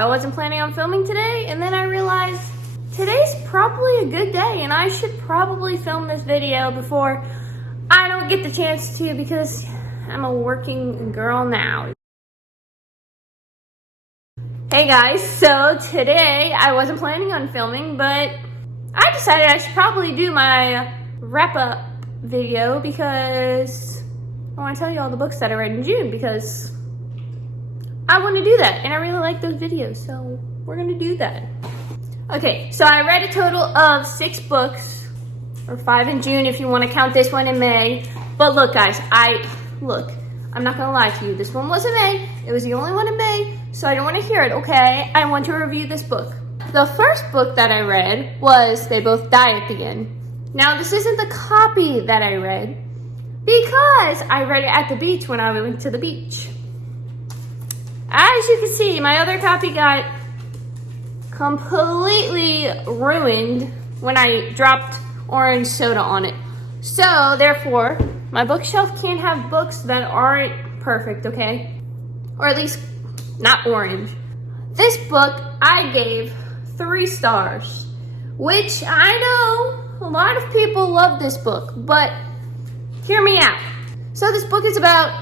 I wasn't planning on filming today, and then I realized today's probably a good day, and I should probably film this video before I don't get the chance to because I'm a working girl now. Hey guys, so today I wasn't planning on filming, but I decided I should probably do my wrap-up video because I want to tell you all the books that I read in June because I want to do that, and I really like those videos, so we're going to do that. Okay, so I read a total of 6 books, or 5 in June if you want to count this one in May. But look guys, I'm not going to lie to you. This one was in May. It was the only one in May, so I don't want to hear it, okay? I want to review this book. The first book that I read was They Both Die at the End. Now, this isn't the copy that I read because I read it at the beach when I went to the beach. As you can see, my other copy got completely ruined when I dropped orange soda on it. So, therefore, my bookshelf can't have books that aren't perfect, okay? Or at least not orange. This book I gave 3 stars, which I know a lot of people love this book, but hear me out. So this book is about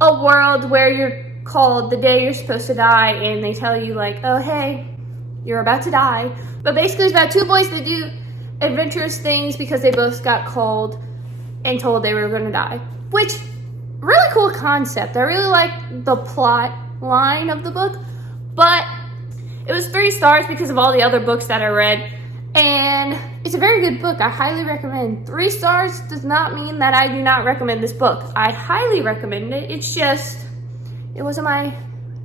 a world where you're called the day you're supposed to die, and they tell you like, oh hey, you're about to die. But basically it's about 2 boys that do adventurous things because they both got called and told they were going to die, which really cool concept. I really like the plot line of the book, but it was 3 stars because of all the other books that I read, and it's a very good book. I highly recommend. 3 stars does not mean that I do not recommend this book. I highly recommend it. It's just, it wasn't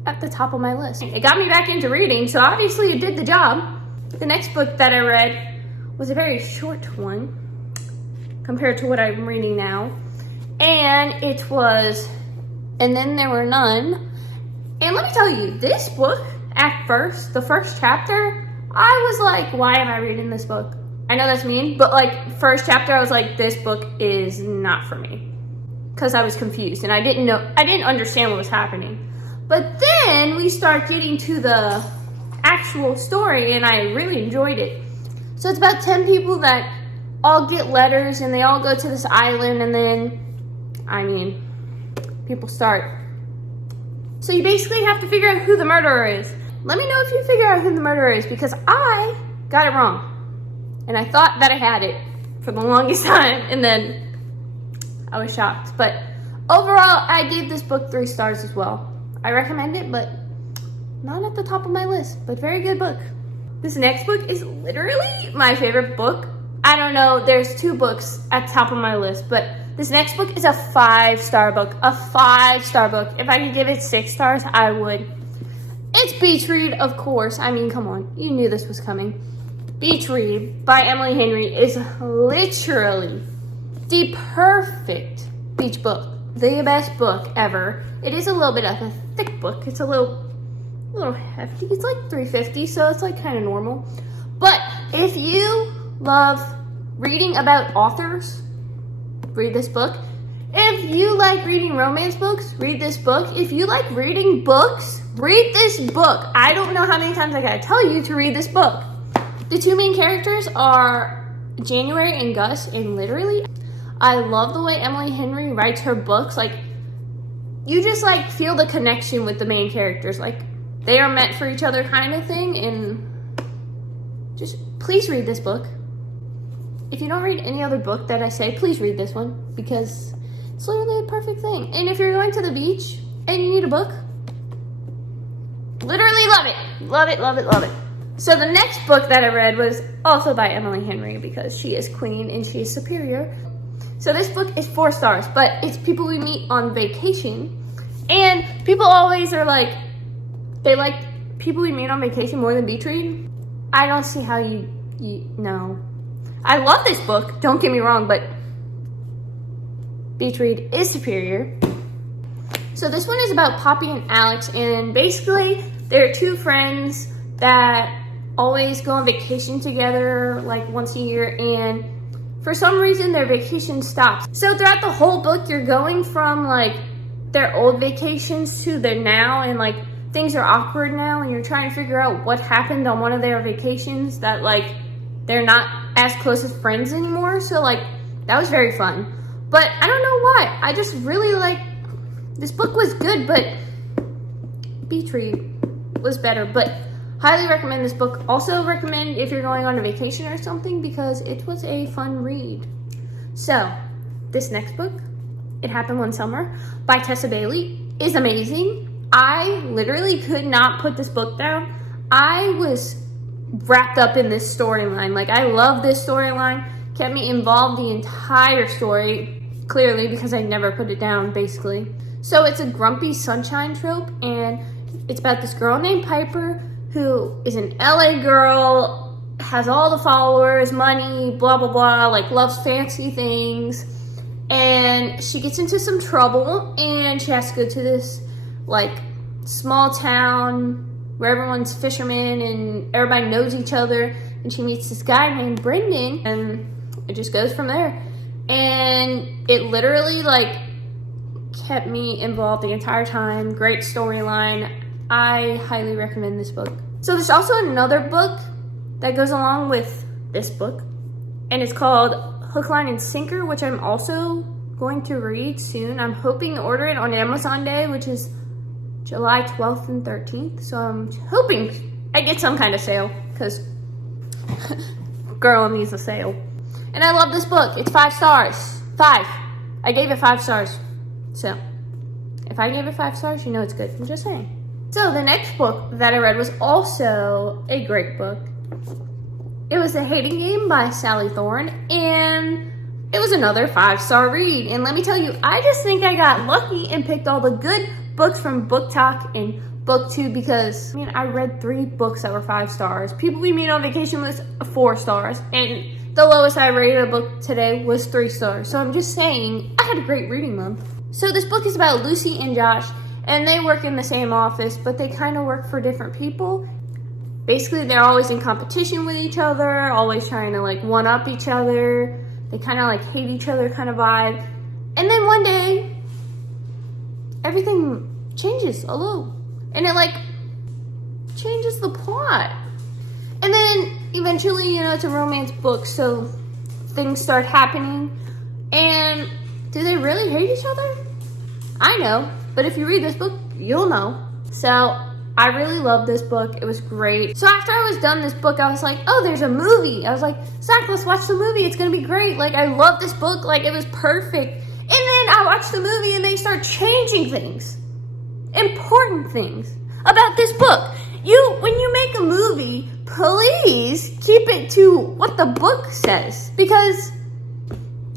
at the top of my list. It got me back into reading, so obviously it did the job. The next book that I read was a very short one compared to what I'm reading now, and it was And Then There Were None. And let me tell you, this book, at first, the first chapter, I was like, why am I reading this book? I know that's mean, but like, first chapter, I was like, this book is not for me. Because I was confused, and I didn't understand what was happening. But then we start getting to the actual story, and I really enjoyed it. So it's about 10 people that all get letters, and they all go to this island, and then, people start. So you basically have to figure out who the murderer is. Let me know if you figure out who the murderer is, because I got it wrong. And I thought that I had it for the longest time, and then I was shocked. But overall, I gave this book 3 stars as well. I recommend it, but not at the top of my list, but very good book. This next book is literally my favorite book. I don't know, there's 2 books at the top of my list, but this next book is a 5-star book. A 5-star book. If I could give it 6 stars, I would. It's Beach Read, of course. I mean, come on. You knew this was coming. Beach Read by Emily Henry is literally the perfect beach book. The best book ever. It is a little bit of a thick book. It's a little hefty. It's like 350, so it's like kind of normal. But if you love reading about authors, read this book. If you like reading romance books, read this book. If you like reading books, read this book. I don't know how many times I gotta tell you to read this book. The 2 main characters are January and Gus, and literally, I love the way Emily Henry writes her books. Like, you just like feel the connection with the main characters. Like, they are meant for each other kind of thing, and just please read this book. If you don't read any other book that I say, please read this one because it's literally a perfect thing. And if you're going to the beach and you need a book, literally love it. Love it, love it, love it. So the next book that I read was also by Emily Henry because she is queen and she is superior. So this book is 4 stars, but it's people we meet on vacation. And people always are like, they like people we meet on vacation more than Beach Read. I don't see how you know. I love this book, don't get me wrong, but Beach Read is superior. So this one is about Poppy and Alex, and basically they're 2 friends that always go on vacation together like once a year, and for some reason their vacation stops. So throughout the whole book, you're going from like their old vacations to their now, and like things are awkward now and you're trying to figure out what happened on one of their vacations, that like they're not as close as friends anymore. So like that was very fun. But I don't know why, I just really like, this book was good, but Beach Read was better. But highly recommend this book. Also recommend if you're going on a vacation or something, because it was a fun read. So this next book, It Happened One Summer by Tessa Bailey, is amazing. I literally could not put this book down. I was wrapped up in this storyline. Like, I love this storyline. Kept me involved the entire story, clearly, because I never put it down, basically. So it's a grumpy sunshine trope, and it's about this girl named Piper who is an LA girl, has all the followers, money, blah, blah, blah, like loves fancy things. And she gets into some trouble, and she has to go to this like small town where everyone's fishermen and everybody knows each other. And she meets this guy named Brendan, and it just goes from there. And it literally like kept me involved the entire time. Great storyline. I highly recommend this book. So there's also another book that goes along with this book, and it's called Hook, Line, and Sinker, which I'm also going to read soon. I'm hoping to order it on Amazon Day, which is July 12th and 13th. So I'm hoping I get some kind of sale, because girl needs a sale. And I love this book. It's 5 stars. 5. I gave it 5 stars. So if I gave it 5 stars, you know it's good. I'm just saying. So the next book that I read was also a great book. It was The Hating Game by Sally Thorne, and it was another 5-star read. And let me tell you, I just think I got lucky and picked all the good books from Book Talk and BookTube, because I mean, I read 3 books that were 5 stars. People We Meet on Vacation was 4 stars, and the lowest I rated a book today was 3 stars. So I'm just saying, I had a great reading month. So this book is about Lucy and Josh, and they work in the same office, but they kind of work for different people. Basically, they're always in competition with each other, always trying to like one-up each other. They kind of like hate each other kind of vibe. And then one day, everything changes a little. And it like changes the plot. And then eventually, you know, it's a romance book, so things start happening. And do they really hate each other? I know, but if you read this book, you'll know. So I really love this book. It was great. So after I was done this book, I was like, oh, there's a movie. I was like, Zach, let's watch the movie. It's gonna be great. Like, I love this book. Like, it was perfect. And then I watched the movie and they start changing things. Important things about this book. When you make a movie, please keep it to what the book says. Because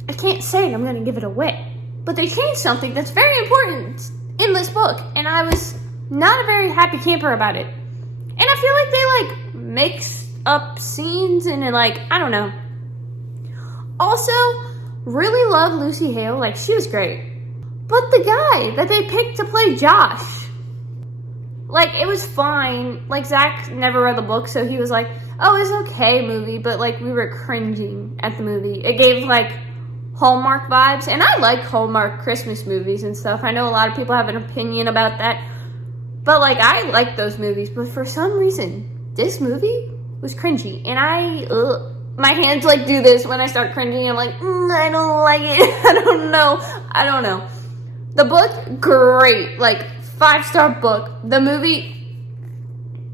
I can't say it, I'm gonna give it away. But they changed something that's very important in this book. And I was not a very happy camper about it. And I feel like they like mix up scenes and like, I don't know. Also, really love Lucy Hale. Like, she was great. But the guy that they picked to play Josh, like, it was fine. Like, Zach never read the book, so he was like, oh, it's okay movie. But like, we were cringing at the movie. It gave like Hallmark vibes. And I like Hallmark Christmas movies and stuff. I know a lot of people have an opinion about that. But like, I like those movies, but for some reason, this movie was cringy. And my hands like do this when I start cringing. I'm like, I don't like it. I don't know. The book, great. Like, 5-star book. The movie,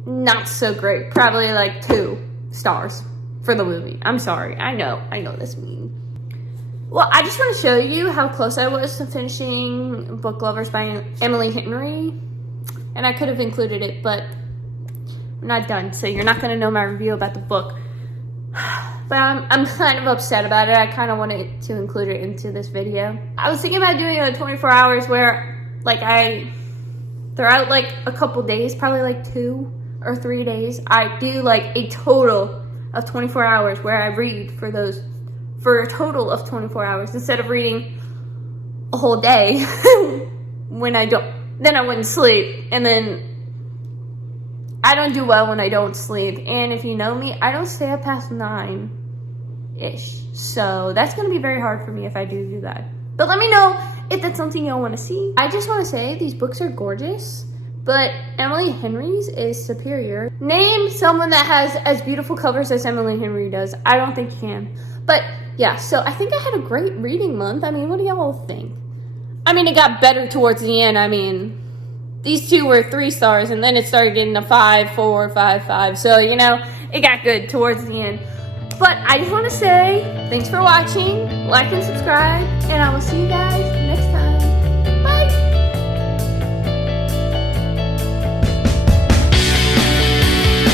not so great. Probably like 2 stars for the movie. I'm sorry. I know that's mean. Well, I just want to show you how close I was to finishing Book Lovers by Emily Henry. And I could have included it, but I'm not done. So you're not going to know my review about the book. But I'm kind of upset about it. I kind of wanted to include it into this video. I was thinking about doing a 24 hours where like throughout like a couple days, probably like 2 or 3 days, I do like a total of 24 hours where I read for a total of 24 hours instead of reading a whole day when I don't. Then I wouldn't sleep, and then I don't do well when I don't sleep. And if you know me, I don't stay up past 9-ish. So that's going to be very hard for me if I do that. But let me know if that's something y'all want to see. I just want to say these books are gorgeous, but Emily Henry's is superior. Name someone that has as beautiful covers as Emily Henry does. I don't think you can. But yeah, so I think I had a great reading month. I mean, what do y'all think? I mean, it got better towards the end. I mean, these two were 3 stars, and then it started getting a 5, 4, 5, 5. So, you know, it got good towards the end. But I just want to say thanks for watching, like and subscribe, and I will see you guys